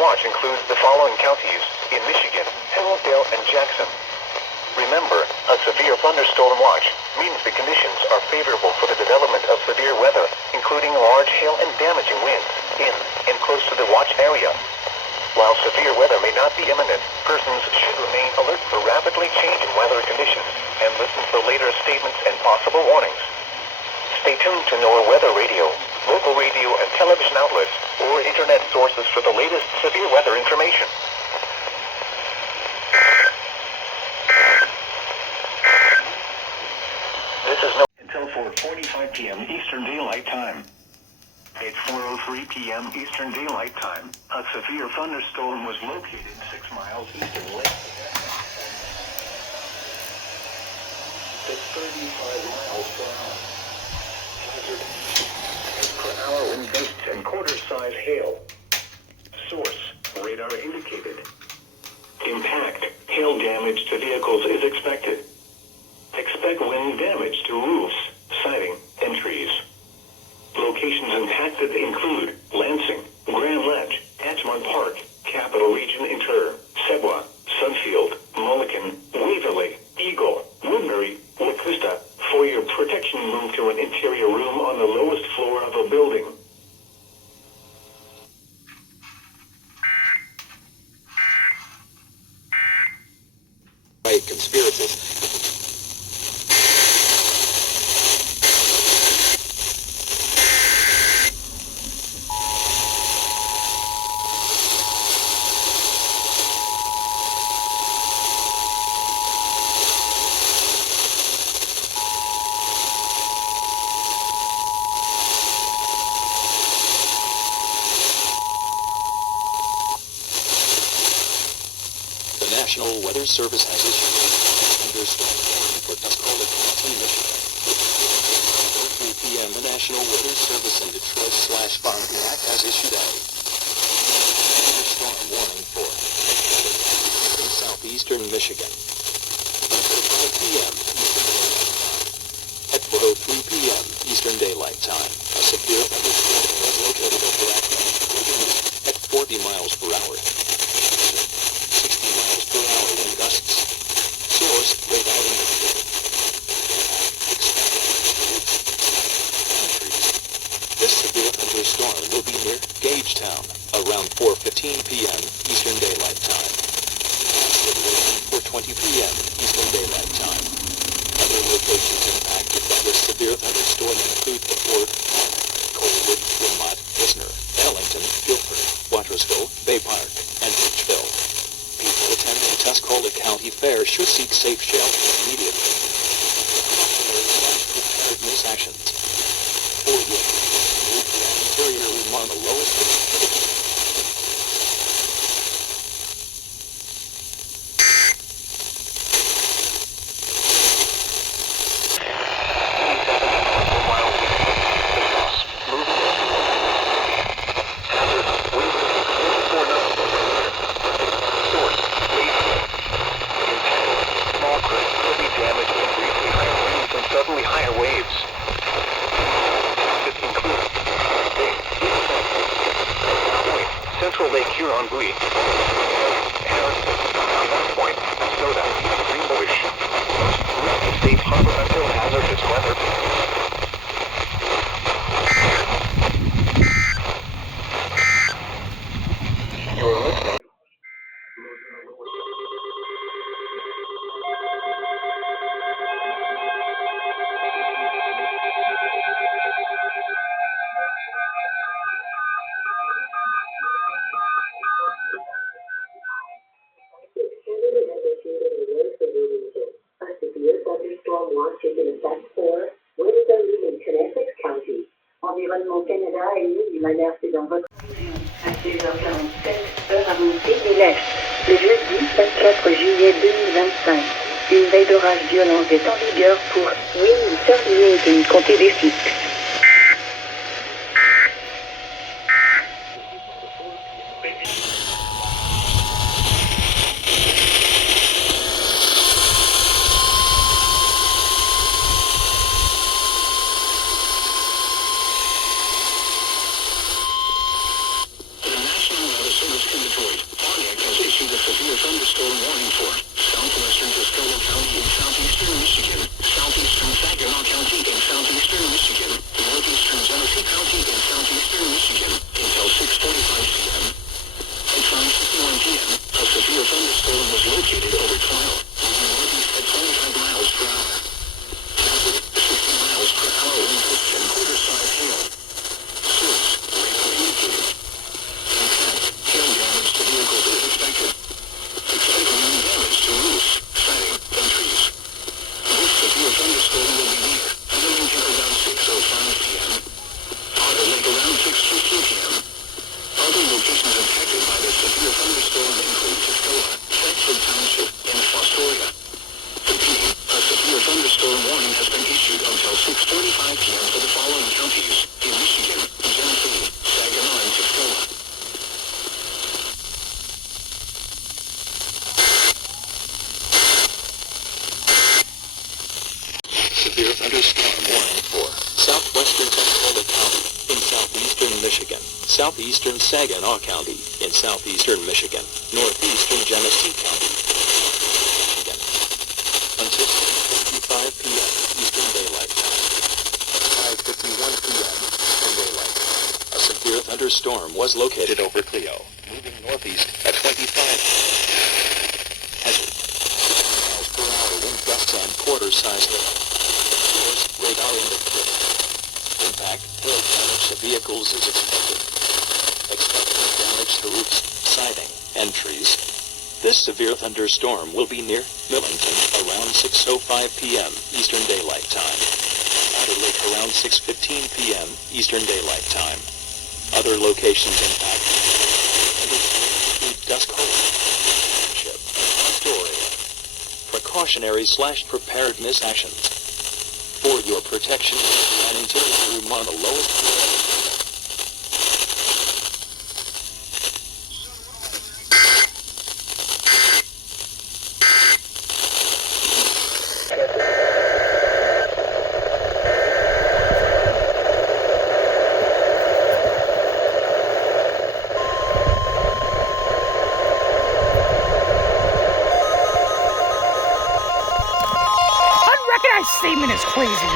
watch includes the following counties in Michigan: Hilldale and Jackson. Remember, a severe thunderstorm watch means the conditions are favorable for the development of severe weather, including large hail and damaging winds in and close to the watch area. While severe weather may not be imminent, persons should remain alert for rapidly changing weather conditions and listen for later statements and possible warnings. Stay tuned to NOAA Weather Radio, local radio and television outlets, or internet sources for the latest severe weather information. This is until 4:45 p.m. Eastern Daylight Time. At 4:03 p.m. Eastern Daylight Time, a severe thunderstorm was located 6 miles east of Lake. At 35 miles per hour. Hazard. As per hour wind gusts and quarter-size hail. Source: radar indicated. Impact: hail damage to vehicles is expected. Expect wind damage to roofs, siding, and trees. Locations impacted include Lansing, Grand Ledge, Edgemont Park, Capital Region Inter, Sebwa, Sunfield, Mulligan, Waverly, Eagle, Woodbury, La Vista. For your protection, move to an interior room on the lowest floor of a building. Conspiracy. The National Weather Service has issued thunderstorm warning for Tuscola County, Michigan. At 3 p.m. the National Weather Service in Detroit/Pontiac has issued a thunderstorm warning for southeastern Michigan. Until 5 p.m. At 4:03 p.m. Eastern Daylight Time, a severe thunderstorm was located over Akron at 40 miles per hour. 60 miles per hour wind gusts. Source: radar indicated. This severe thunderstorm will be near Gagetown around 4:15 p.m. Eastern Daylight Time. For 20 p.m. Eastern Daylight Time. Other locations impacted by this severe thunderstorm include the Fort, Colwood, Wilmot, Wisner, Ellington, Guilford, Watersville, Bay Park, and Richville. People attending Tuscola County Fair should seek safe shelter immediately. Preparedness actions. For you, move to an interior room on the lowest floor. Central Lake Huron buoy. Harrison, on that point, Soda, Greenbush. Safe harbor until hazardous weather. You're listening. Watch taken effect for Winston in Connecticut County. Environnement Canada a émis d'une alerte dans votre région à 16h47, heure avancée de l'Est, le jeudi 24 juillet 2025. Une veille d'orage violente est en vigueur pour Winter, comté d'Essex. southeastern Saginaw County in southeastern Michigan, northeastern Genesee County, Michigan, until 6:55 p.m. Eastern Daylight Time. At 5:51 p.m. Eastern Daylight Time, a severe thunderstorm was located over Clio, moving northeast at 25 hazard. 60 miles per hour wind gusts and quarter-sized hail. Force radar indicated. Impact, hail damage to vehicles is expected. Expected damage to roofs, siding, and trees. This severe thunderstorm will be near Millington around 6:05 p.m. Eastern Daylight Time. Outer Lake around 6:15 p.m. Eastern Daylight Time. Other locations impacted. Dusk Hole, Township, Astoria. Precautionary/preparedness actions. For your protection, an interior room on the lowest floor. Unrecognized statement is crazy.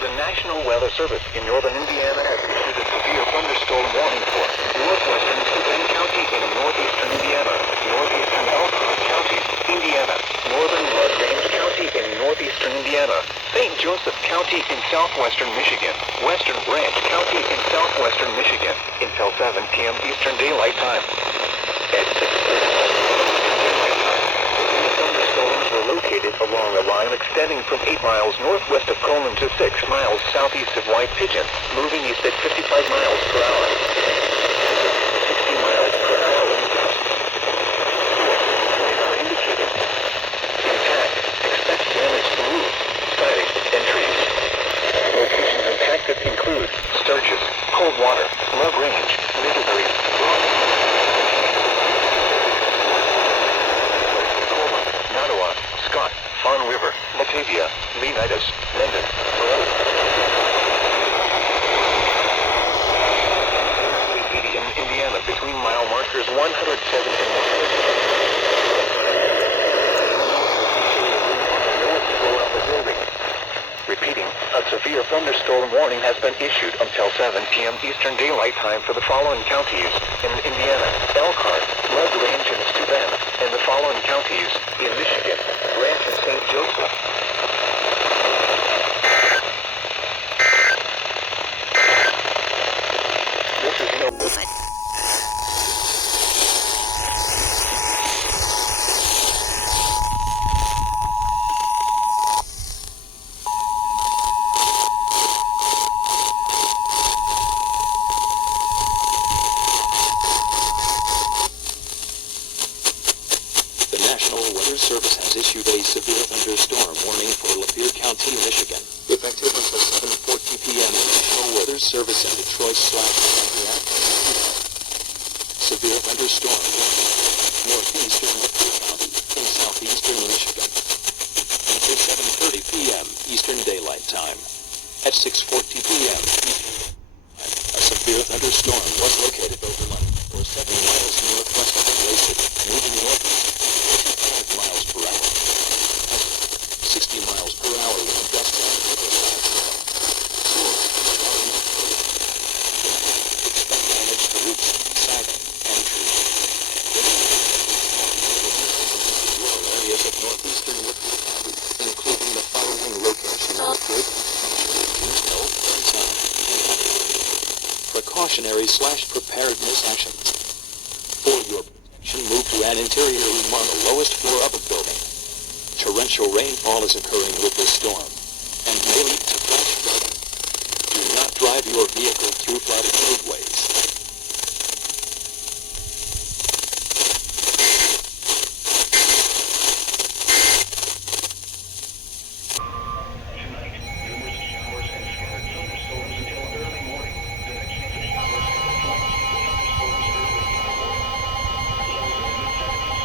The National Weather Service in northern Indiana has issued a severe thunderstorm warning for northwestern Steuben County in northeastern Indiana, northeastern Elkhart County, Indiana, northern Blood Range County in northeastern Indiana, St. Joseph County in southwestern Michigan, Western Branch County in southwestern Michigan, until 7 p.m. Eastern Daylight Time. At 6:30 thunderstorms were located along a line extending from 8 miles northwest of Coleman to 6 miles southeast of White Pigeon, moving east at 55 miles per hour. 60 miles per hour wind gusts. Radar indicated. Impact. Expect damage to roofs, siding, and trees. Locations impacted include Sturgis, Coldwater, Love Range, Middlebury, Scott, Fawn River, Batavia, Leonidas, Linden, in Indiana between mile markers 107 and 100. Repeating, a severe thunderstorm warning has been issued until 7 p.m. Eastern Daylight Time for the following counties in Indiana: Elkhart, Blood Range, and Steuben, and the following counties in Michigan: Branch and St. Joseph. This is no... Service has issued a severe thunderstorm warning for Lapeer County, Michigan. Effective until 7:40 p.m. The National Weather Service in Detroit/Pontiac. Severe thunderstorm warning. Northeastern Lapeer County in southeastern Michigan. Until 7:30 p.m. Eastern Daylight Time. At 6:40 p.m. Eastern, a severe thunderstorm was located over London, or 7 miles northwest of Bay City, moving northeast. 60 miles per hour wind gusts and expect damage to roofs, siding, and trees. Rural areas of northeastern Lapeer County, including the following locations: Precautionary/preparedness actions. For your protection, move to an interior room on the lowest floor of a building. Torrential rainfall is occurring with this storm, and may lead to flash flooding. Do not drive your vehicle through flooded roadways. Tonight, numerous showers and scattered thunderstorms until early morning. Then a chance of showers and thunderstorms early in the morning. Lows in the mid-70s.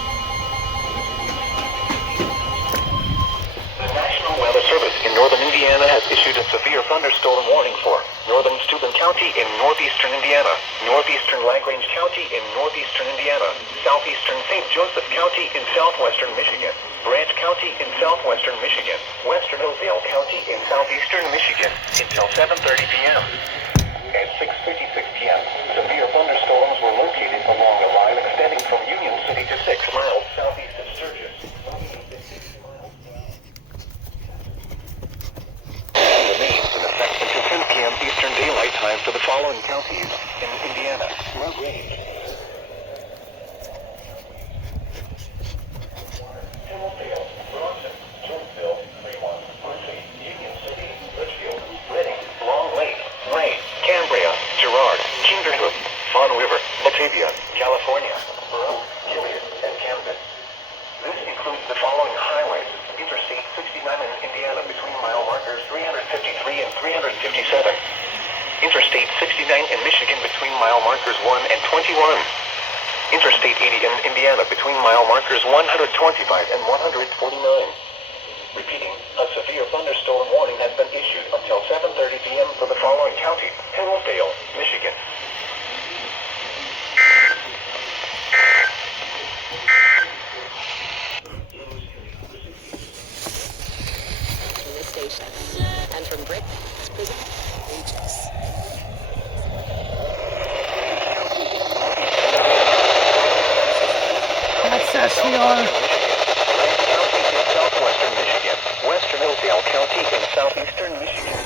The National Weather Service in northern Indiana Indiana has issued a severe thunderstorm warning for northern Steuben County in northeastern Indiana, northeastern Lagrange County in northeastern Indiana, southeastern St. Joseph County in southwestern Michigan, Branch County in southwestern Michigan, western Hillsdale County in southeastern Michigan until 7:30 p.m. At 6:56 p.m., severe thunderstorms were located along a line extending from Union City to 6 miles southeast of Sturgis. Remains in effect until 10 p.m. Eastern Daylight Time for the following counties in Indiana. Range. Hillsdale, Bronson, Jonesville, Fremont, Quincy, Union City, Litchfield, Reading, Long Lake, Ray, Cambria, Girard, Kinderhook, Fawn River, Batavia, California, Burrough, Gilead, and Camden. This includes the following highways: Interstate 69 in Indiana between mile markers 353 and 357. Interstate 69 in Michigan between mile markers 1 and 21. Interstate 80 in Indiana between mile markers 125 and 149. Repeating, a severe thunderstorm warning has been issued until 7:30 p.m. for the following counties: Hillsdale, Michigan. From this station and from Brick Prison Ages. That's SCR. Southwestern Michigan, western Hillsdale County in southeastern Michigan.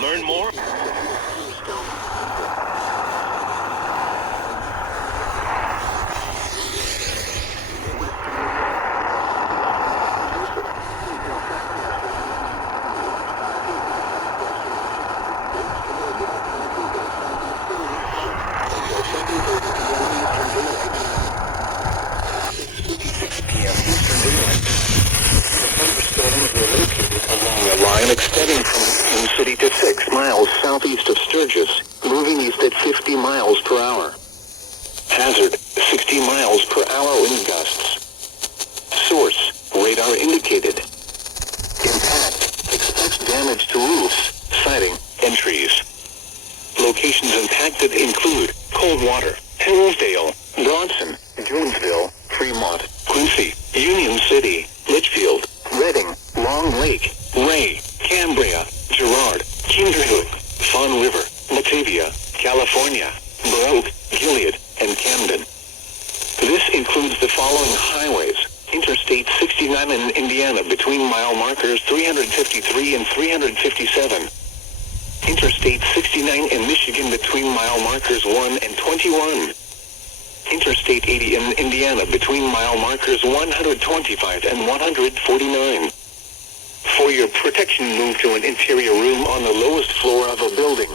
Learn more. Thunderstorms were located along a line extending from Union City to 6 miles southeast of Sturgis, moving east at 50 miles per hour. Hazard, 60 miles per hour wind gusts. Source, radar indicated. Impact, expect damage to roofs, siding, and trees. Locations impacted include Coldwater, Hillsdale, Bronson, Jonesville, Fremont, Quincy, Union City, Litchfield, Reading, Long Lake, Ray, Cambria, Girard, Kinderhook, Fawn River, Batavia, California, Burrough, Gilead, and Camden. This includes the following highways: Interstate 69 in Indiana between mile markers 353 and 357. Interstate 69 in Michigan between mile markers 1 and 21. Interstate 80 in Indiana between mile markers 125 and 149. For your protection, move to an interior room on the lowest floor of a building.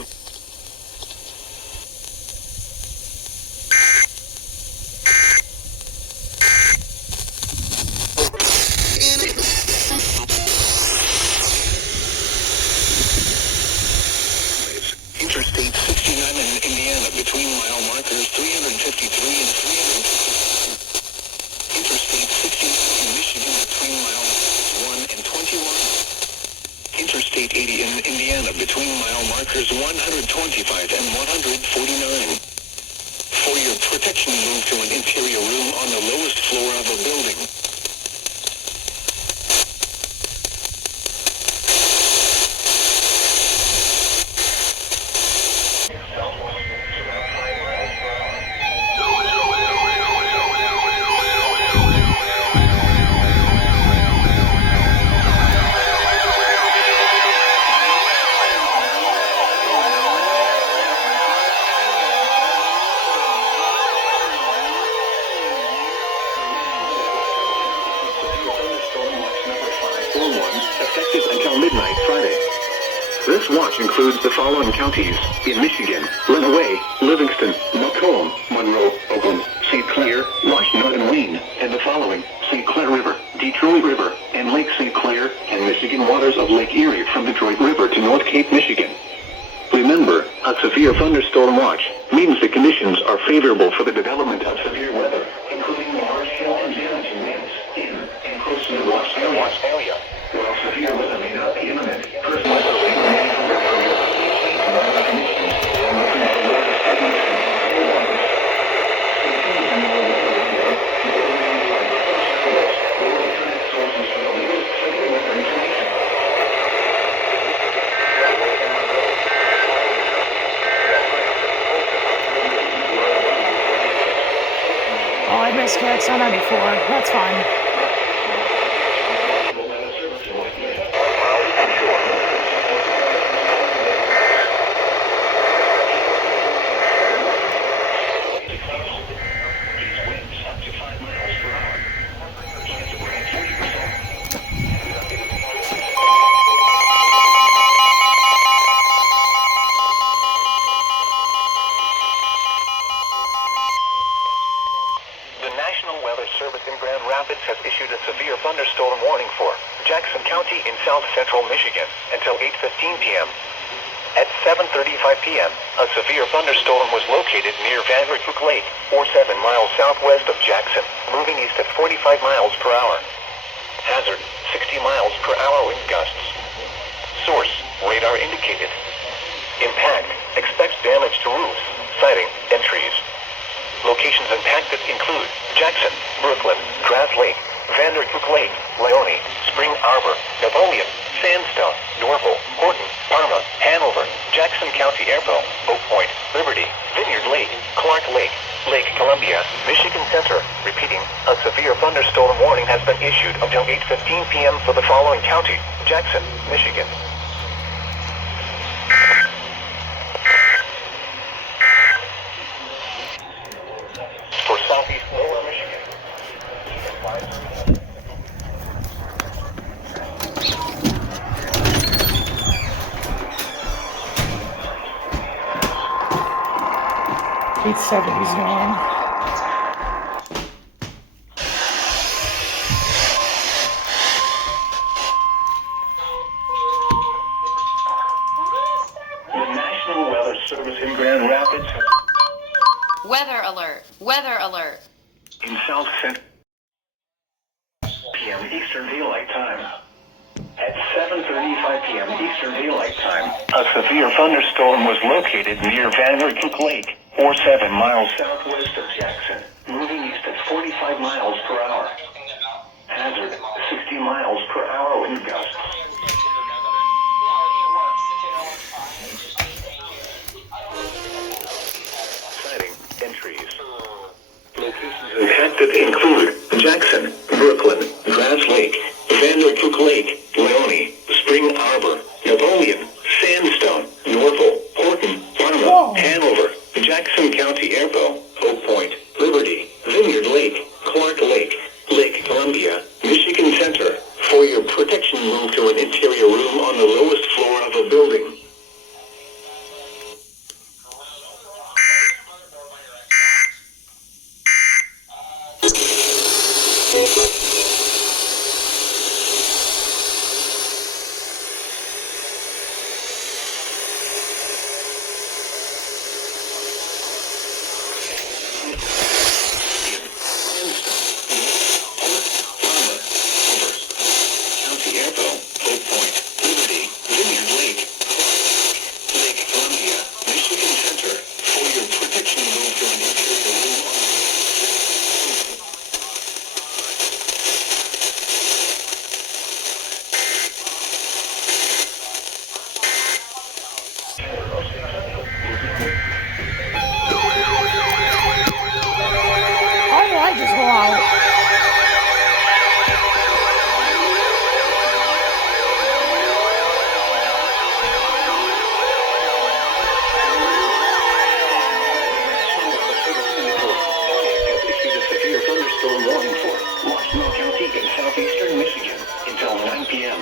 Interstate 69 in Indiana between mile markers 353 and 357. Interstate 69 in Michigan between mile markers 1 and 21. Interstate 80 in Indiana between mile markers 125 and 149. For your protection, move to an interior room on the lowest floor of a building. Effective until midnight Friday. This watch includes the following counties in Michigan: Lenawee, Livingston, Macomb, Monroe, Oakland, St. Clair, Washington, and Wayne, and the following: St. Clair River, Detroit. Detroit River to North Cape, Michigan. Remember, a severe thunderstorm watch means the conditions are favorable for the development of severe weather, including large hail and damaging winds in and close to the watch area. While severe weather may not be imminent, personal safety may be required for safety and weather conditions and looking at the weather statements and forewarnings. Sources for the latest severe weather information. Oh, I missed KX 94. That's fine. The National Weather Service in Grand Rapids has issued a severe thunderstorm warning for Jackson County in south central Michigan until 8:15 p.m. At 7:35 p.m., a severe thunderstorm was located near Vandercook Lake, or 7 miles southwest of Jackson, moving east at 45 miles per hour. Hazard, 60 miles per hour wind gusts. Source, radar indicated. Impact, expects damage to roofs, siding, and trees. Locations impacted include Jackson, Brooklyn, Grass Lake, Vandercook Lake, Leone, Spring Arbor, Napoleon, Sandstone, Norval, Horton, Parma, Hanover, Jackson County Airport, Oak Point, Liberty, Vineyard Lake, Clark Lake, Lake Columbia, Michigan Center. Repeating, a severe thunderstorm warning has been issued until 8:15 p.m. for the following county: Jackson, Michigan. For southeast lower Michigan. Keep 70s going. The National Weather Service in Grand Rapids has Weather alert. Weather alert. in South Central p.m. Eastern Daylight Time. At 7:35 p.m. Eastern Daylight Time, a severe thunderstorm was located near Vandercook Lake, or 7 miles southwest of Jackson, moving east at 45 miles per hour. Hazard, 60 miles per hour wind gusts. Siding and trees. Locations impacted include Jackson, Brooklyn, Grass Lake, Vandercook Lake, Leone, Spring Arbor, Napoleon, Sandstone, Norval, Horton, Parma, Hanover, Jackson County Airport, Oak Point, Liberty, Vineyard Lake, Clark Lake, Lake Columbia, Michigan Center. For your protection, move to an interior room on the lowest floor of a building. County Airport, Oak Point, Liberty, Vineyard Lake, Lake Columbia, Michigan Center. For your protection, move to an interior room on Why did I just go out? has issued a severe thunderstorm warning for Washington County in southeastern Michigan until 9 p.m.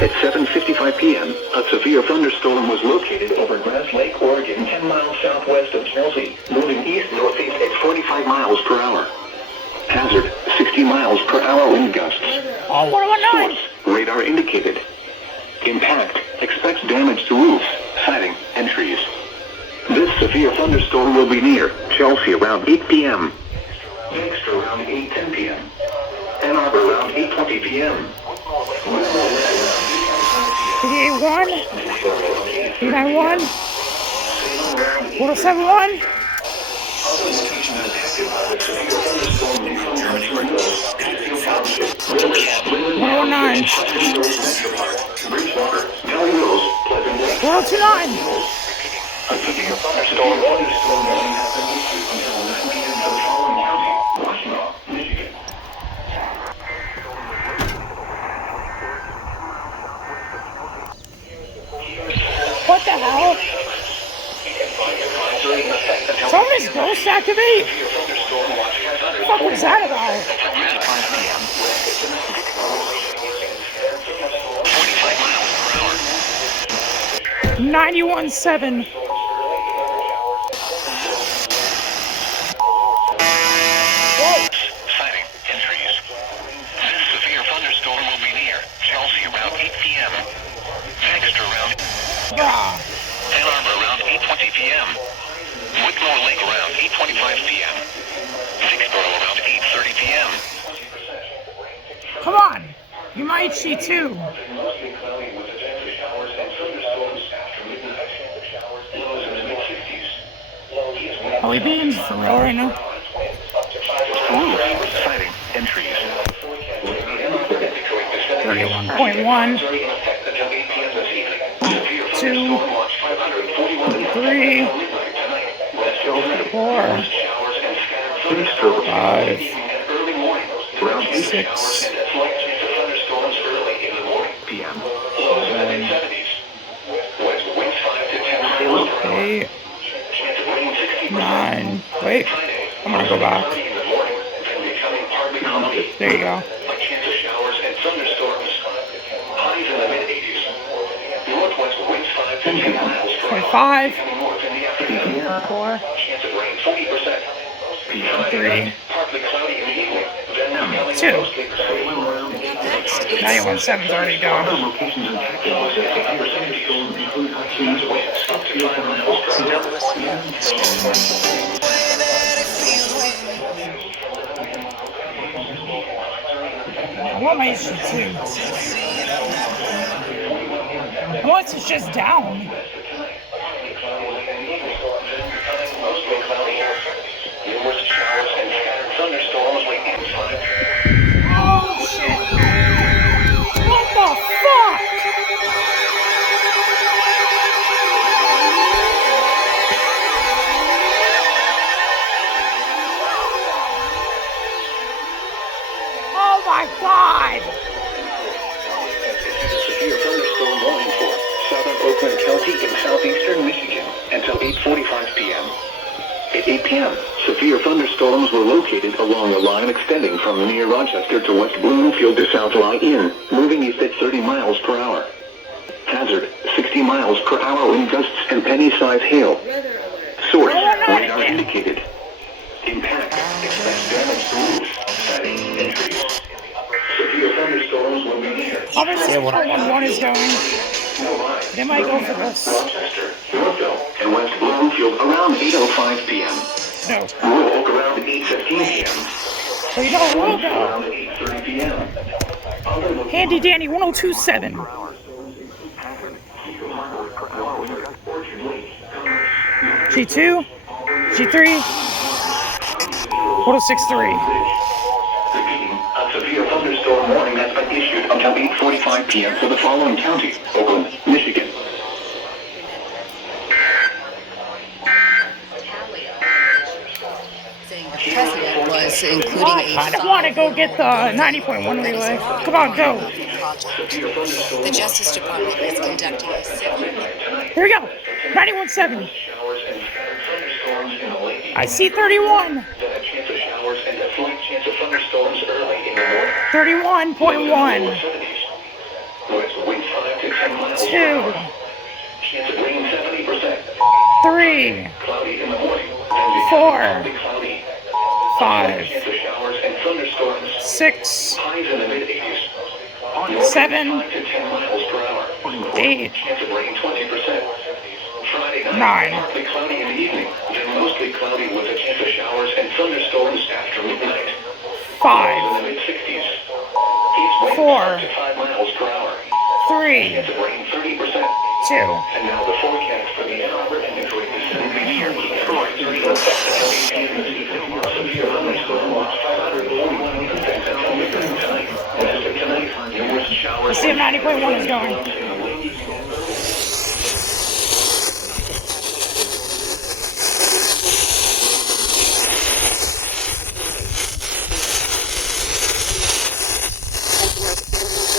At 7:55 p.m., a severe thunderstorm was located over Grass Lake, Oregon, 10 miles southwest of Chelsea, moving east-northeast at 45 miles per hour. Hazard, 60 miles per hour wind gusts. Oh, what am I doing? Source, radar indicated. Impact, Expects damage to roofs, siding, and trees. This severe thunderstorm will be near Chelsea around 8 p.m. Next around 8:10 p.m. Ann Arbor around 8:20 p.m. PDA1, P91, 1071. 109. 1029. What the hell? Someone's ghost activate? What the fuck was that about? 91.7. Siding and trees. This severe thunderstorm will be near Chelsea around 8 p.m. Next around Ann Arbor around 8:20 p.m. Whitmore Lake around 8:25 p.m. Vicksboro around 8:30 p.m. Come on, you might see too. Are we being for real right now? Siding and trees. 31.1. 2, 3, 4, 5, 6, 8, 9. Wait, I'm gonna go back. There you go. 25, 4, 3, 2. 91.7's already done. What my issue too? Unless it's just down. Oh shit! What the fuck? Oh my god! Severe thunderstorm warning for southern Oakland County in southeastern Michigan until 8:45 p.m. At 8 p.m., severe thunderstorms were located along a line extending from near Rochester to West Bloomfield to South Lie Inn, moving east at 30 miles per hour. Hazard, 60 miles per hour wind gusts and penny-size hail. Source, radar indicated. Impact, expects damage to roofs, siding, and trees. Severe thunderstorms will be near. I'll see what 111 is doing. They might go for this. Rochester, Northville, and West Bloomfield around 8:05 p.m. No. Norwalk around 8:15 p.m. So you know we'll go. Around 8:30 p.m. Handy Danny 1027. G2, G3, 1063. A severe thunderstorm warning has been issued until 8:45 p.m. for the following counties: Oakland, Michigan. Saying the president was including I kind of want to go get the 90.1 relay. Come on, go. project. The Justice Department is conducting a civil. Here we go. 91.7. I see 31. 31.1. 2. 3. 4. 5. 6. 7. 8, Chance of rain 20%. Friday night, 9, partly cloudy in the evening, then mostly cloudy with a chance of showers and thunderstorms after midnight. 5, In the mid-60s. East winds 4, up to 5 miles per hour. 3, Chance of rain 30%. 2, And now the forecast for the Ann Arbor and Detroit vicinity, Sherwood, Troy, severe thunderstorm watch 541 incidents until midnight tonight. West of tonight, numerous showers. let's see if 90.1 is going.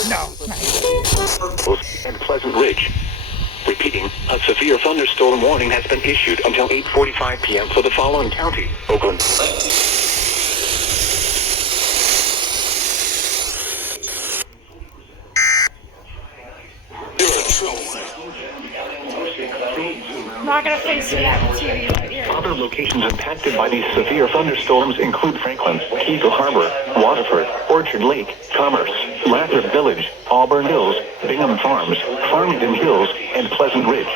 No, 90. And Pleasant Ridge. Repeating, a severe thunderstorm warning has been issued until 8:45 p.m. for the following county: Oakland. I'm not gonna face it at the TV right here. Other locations impacted by these severe thunderstorms include Franklin, Keegle Harbor, Waterford, Orchard Lake, Commerce, Lathrop Village, Auburn Hills, Bingham Farms, Farmington Hills, and Pleasant Ridge.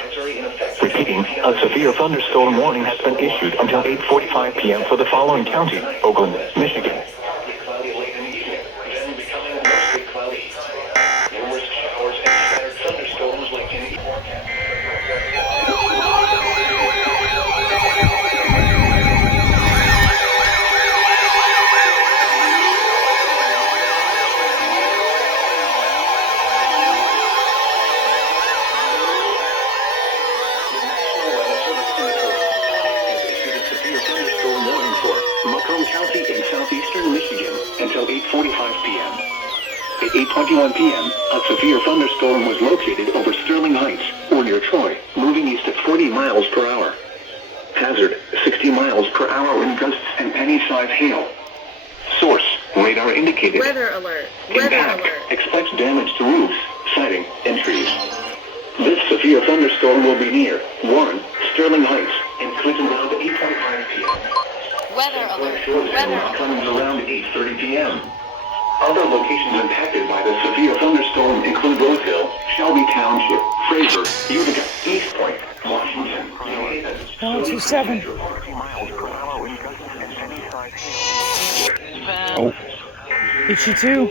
Repeating, a severe thunderstorm warning has been issued until 8:45 p.m. for the following county: Oakland, Michigan. Cloudy late in the evening, then becoming mostly cloudy. Numerous showers and scattered thunderstorms like in the forecast. Macomb County in southeastern Michigan until 8:45 p.m. At 8:21 p.m., a severe thunderstorm was located over Sterling Heights, or near Troy, moving east at 40 miles per hour. Hazard, 60 miles per hour wind gusts and penny-sized hail. Source, radar indicated. Weather alert. Weather Impact, alert. expects damage to roofs, siding, and trees. This severe thunderstorm will be near Warren, Sterling Heights, and Clinton around 8:25 p.m. Weather alert. Weather coming around 8:30 p.m. Other locations impacted by the severe thunderstorm include Roseville, Shelby Township, Fraser, Utica, East Point, Washington, New Haven. 127. Oh. HG2,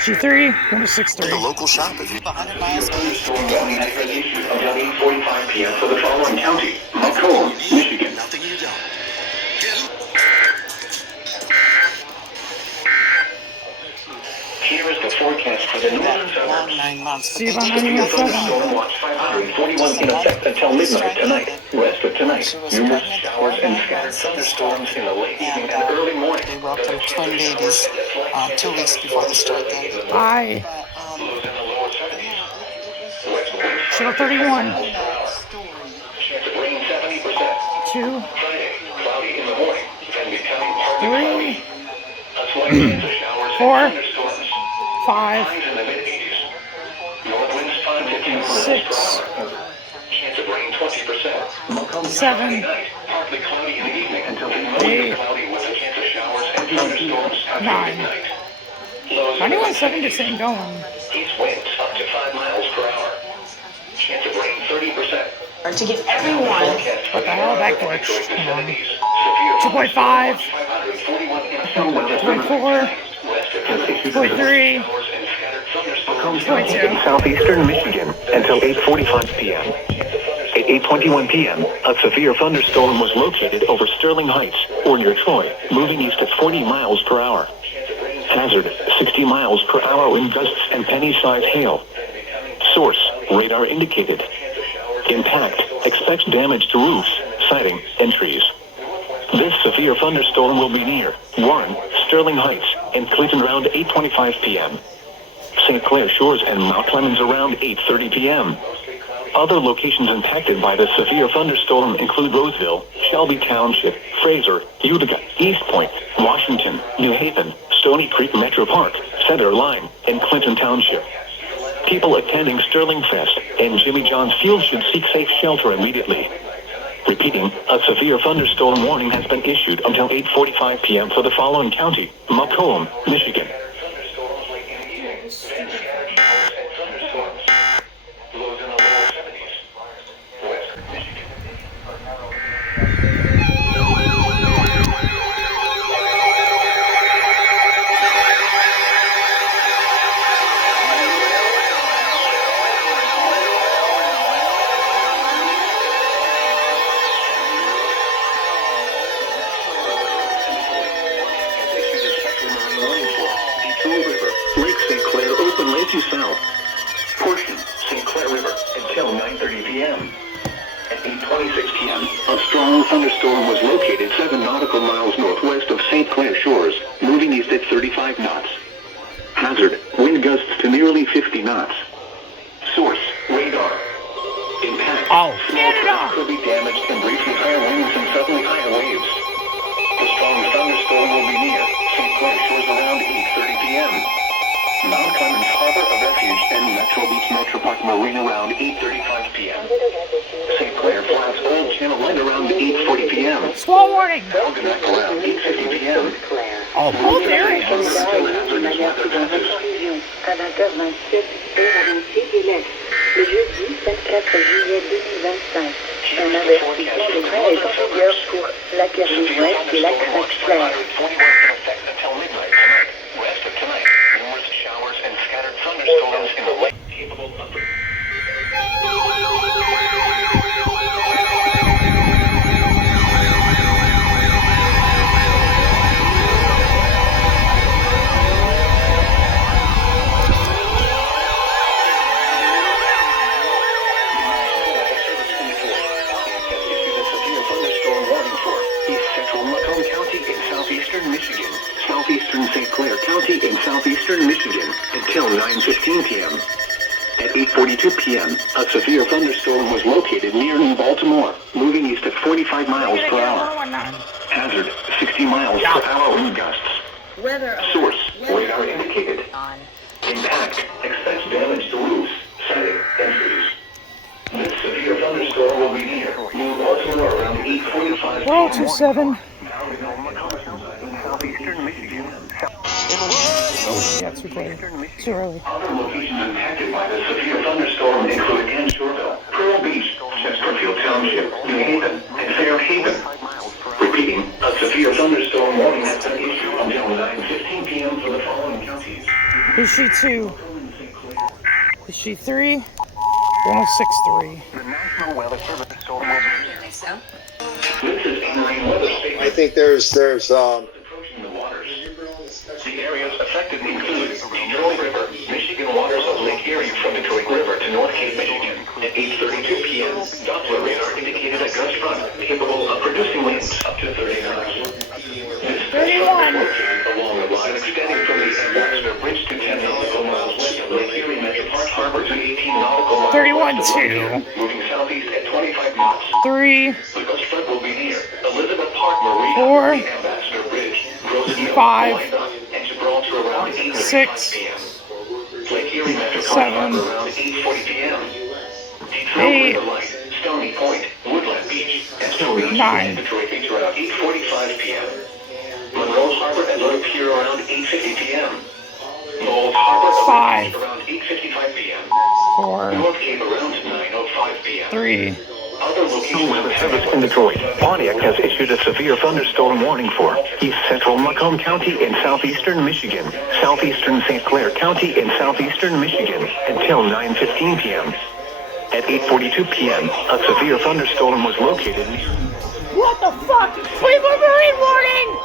G3, 163. Local shop if you 100 miles. Thunderstorm warning has been issued until 8:45 p.m. for the following county: Macomb, Michigan. Nothing you don't. Here is the forecast for the northern Long suburbs. 9 months. See if I'm Severe 91.7. thunderstorm watch 541 in effect until midnight tonight. West of tonight, numerous showers and scattered thunderstorms in the late evening and early morning. They welcomed twin babies 2 weeks before the strike ended. I, Lows in the lower 70s. West winds Channel 31, chance of rain 70%. 2, Friday, cloudy in the morning, then becoming partly 3, cloudy. A slight chance of showers 4, and thunderstorms. 5, Highs in the mid-80s. North winds 5 to 10 miles 6, per hour. Chance of rain 20%. 7, Night, partly cloudy in the evening until mostly 8, cloudy with a chance of showers and thunderstorms after 9. midnight. Lows in the 91.7 just ain't going. east winds up to 5 miles per hour. Chance of rain 30%. Or to get everyone. What the hell, that glitch? Come on. 2.5, 2.4, 2.3, 2.2. Southeastern Michigan until 8:45 p.m. At 8:21 p.m., a severe thunderstorm was located over Sterling Heights, or near Troy, moving east at 40 miles per hour. Hazard, 60 miles per hour wind gusts and penny-sized hail. Source, radar indicated. Impact, expects damage to roofs, siding, and trees. This severe thunderstorm will be near Warren, Sterling Heights, and Clinton around 8:25 p.m. St. Clair Shores and Mount Clemens around 8:30 p.m. Other locations impacted by the severe thunderstorm include Roseville, Shelby Township, Fraser, Utica, East Point, Washington, New Haven, Stony Creek Metro Park, Center Line, and Clinton Township. People attending Sterling Fest and Jimmy John's Field should seek safe shelter immediately. Repeating, a severe thunderstorm warning has been issued until 8:45 p.m. for the following county: Macomb, Michigan. Thunderstorms late in the evening, then showers and thunderstorms. Lows due south. Portion, St. Clair River, until 9:30 p.m. At 8:26 p.m., a strong thunderstorm was located 7 nautical miles northwest of St. Clair shores, moving east at 35 knots. Hazard, wind gusts to nearly 50 knots. Source, radar. Impact, Oh, small Canada! craft could be damaged and briefly higher winds and suddenly higher waves. The strong thunderstorm will be near St. Clair shores around 8:30 p.m. Mount Clemens Harbor, a refuge, and Metro Beach Metro Park Marine around 8:35 p.m. St. Clair Flats Old Channel Light around 8:40 p.m. Squall warning! Algonac around 8:50 p.m. Oh, both areas. Still hazardous weather passes. À 20h27, heure avancée de l'Est. Le jeudi 24 juillet 2025. Un avertissement de vent est en vigueur pour la Ouest et la Crête-Claire. Until midnight tonight. West of tonight, numerous showers and scattered thunderstorms in the lake capable of... Southeastern St. Clair County in southeastern Michigan until 9:15 p.m. At 8:42 p.m., a severe thunderstorm was located near New Baltimore, moving east at 45 miles per hour. Hazard, 60 miles per hour wind gusts. Source, radar indicated. Impact, expects damage to roofs, siding, and trees. This severe thunderstorm will be near New Baltimore around 8:45 p.m. 427. Southeastern Michigan. Yeah, too early. Other locations impacted by the severe thunderstorm include Anshoreville, Pearl Beach, Chesterfield Township, New Haven, and Fairhaven. Repeating, a severe thunderstorm warning has been issued until 9:15 p.m. for the following counties. Is she 2? Is she 3? 1063. The National Weather Service storm will be... This is a marine weather statement. I think there's Approaching the waters. The areas affected include Detroit River, Michigan waters of Lake Erie from Detroit River to North Cape, Michigan. At 8:32 p.m., Doppler radar indicated a gust front capable of producing winds up to 30 knots. This 31. located along the line extending from the Ambassador Bridge to 10 nautical miles west of Lake Erie Metro Park Harbor to 18 nautical miles 31 west of Lake 2. Erie, moving southeast at 25 knots. 3. The gust front will be near Elizabeth Park Marina, 4. the Ambassador Bridge, Rosedale, 5. Wyandotte, and Gibraltar around 8:35 6. p.m. Lake Erie Metro Park 7. Harbor around 8:40 p.m. Detroit 8. River Light, Stony Point, Woodland Beach, Estill Beach, 9. and Detroit Beach around 8:45 p.m. Monroe Harbor and Little Pier around 8:50 p.m. Mold Harbor 5. around 8:55 p.m. 4. North Cape around 9:05 p.m. 3. Other location weather service in Detroit. Pontiac has issued a severe thunderstorm warning for east central Macomb County in southeastern Michigan, southeastern St. Clair County in southeastern Michigan until 9:15 p.m. At 8:42 p.m., a severe thunderstorm was located near... What the fuck? Cleveland Marine warning!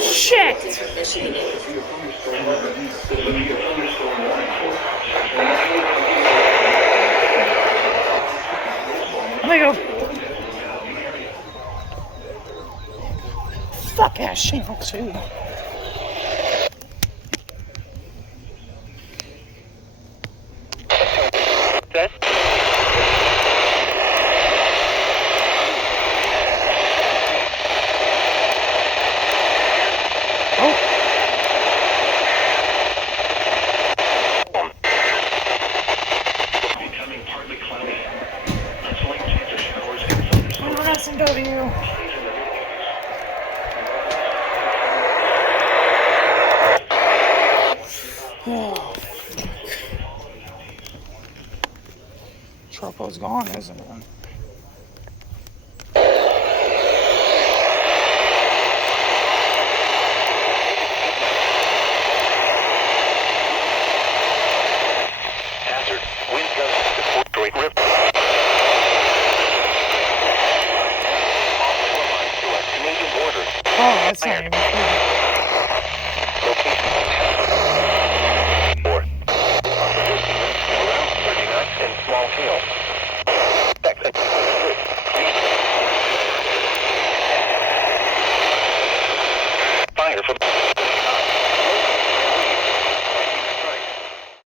Shit! Let me go. Fuck ass channel 2. Becoming partly cloudy. A slight chance of showers and thunderstorms. S&W. Oh, fuck. Tropo's gone, isn't it?